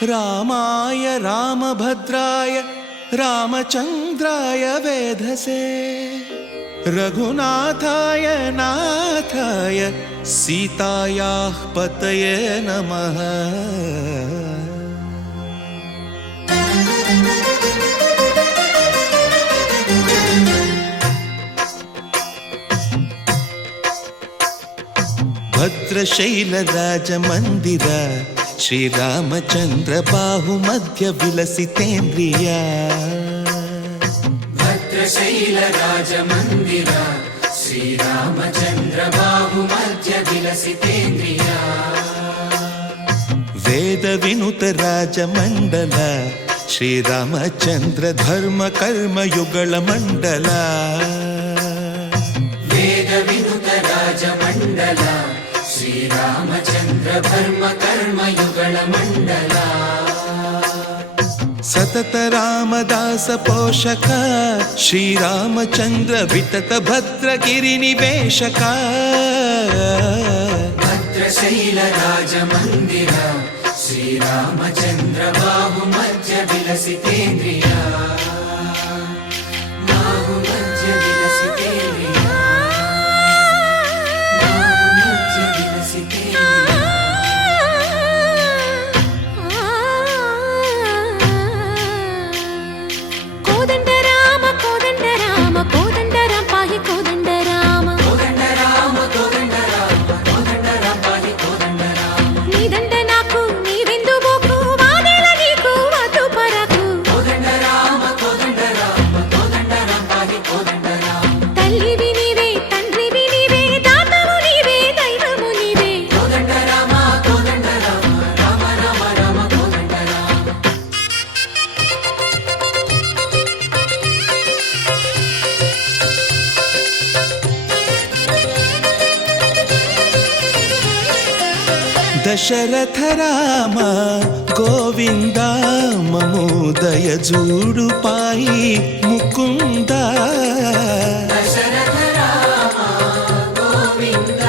रामाय रामभद्राय रामचन्द्राय वेधसे रघुनाथाय नाथाय सीतायाः पतये नमः। भद्रशैलराजमन्दिर श्रीरामचन्द्र बाहुमध्य विलसितेन्द्रिया। भद्रशैलराजमन्दिर श्रीरामचन्द्र बाहुमध्य विलसितेन्द्रिया। वेदविनुत राजमण्डल श्रीरामचन्द्र धर्म कर्म युगल मण्डल। वेदविनुत राजमण्डल श्रीरामचन्द्र धर्म कर्म युगल मण्डल। सतत रामदास पोषक श्रीरामचन्द्र वितत भद्रगिरि निवेशक। भद्रशैल राजमन्दिर श्रीरामचन्द्र बाहुमध्य विलसितेन्द्रिया। बाहुमध्य विलसितेन्द्रिया। बाहुमध्य विलसितेन्द्रिया। कोदंड राम पाहि कोदंड राम। कोदंड राम पाहि कोदंड राम। नी दंड नाकु नीविंदु बोकु वादेल नीकु वधु परकु। कोदंड राम पाहि कोदंड राम। तल्लिवि नीवे तंड्रिवि नीवे दातवु नीवे दैवमु नीवे। कोदंड राम राम राम राम कोदंड राम। दशरथ राम गोविंद ममोदय जूडु पाई मुकुंद। दशरथ राम गोविंद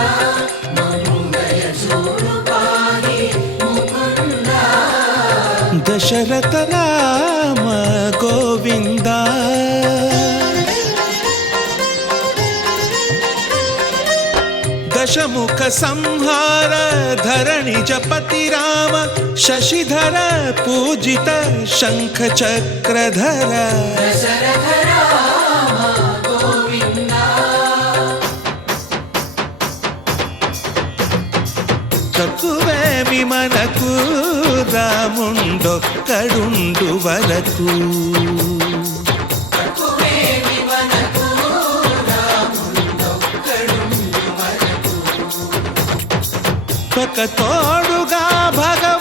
ममोदय जूडु पाहि मुकुंद। दशरथ राम गोविंद दशमुख संहार धरणि जपति राम शशिधर पूजित शंख चक्रधर। दशरथ राम गोविंद। తక్కువే విమనకు రాముండొక్కడుండు వరకు। ఒక తోడుగా భగవ